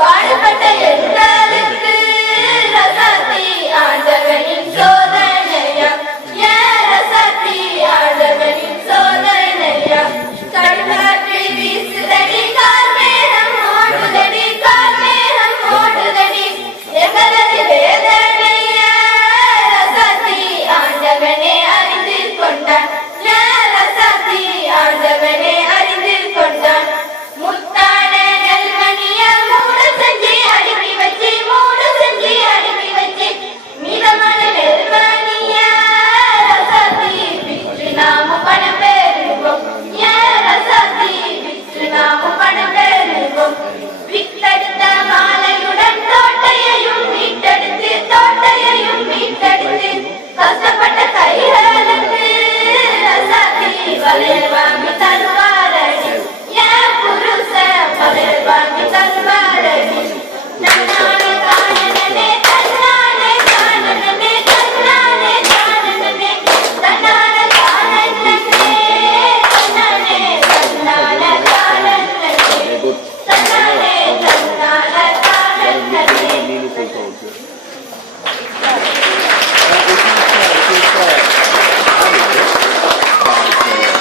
பாடுபட்ட Okay.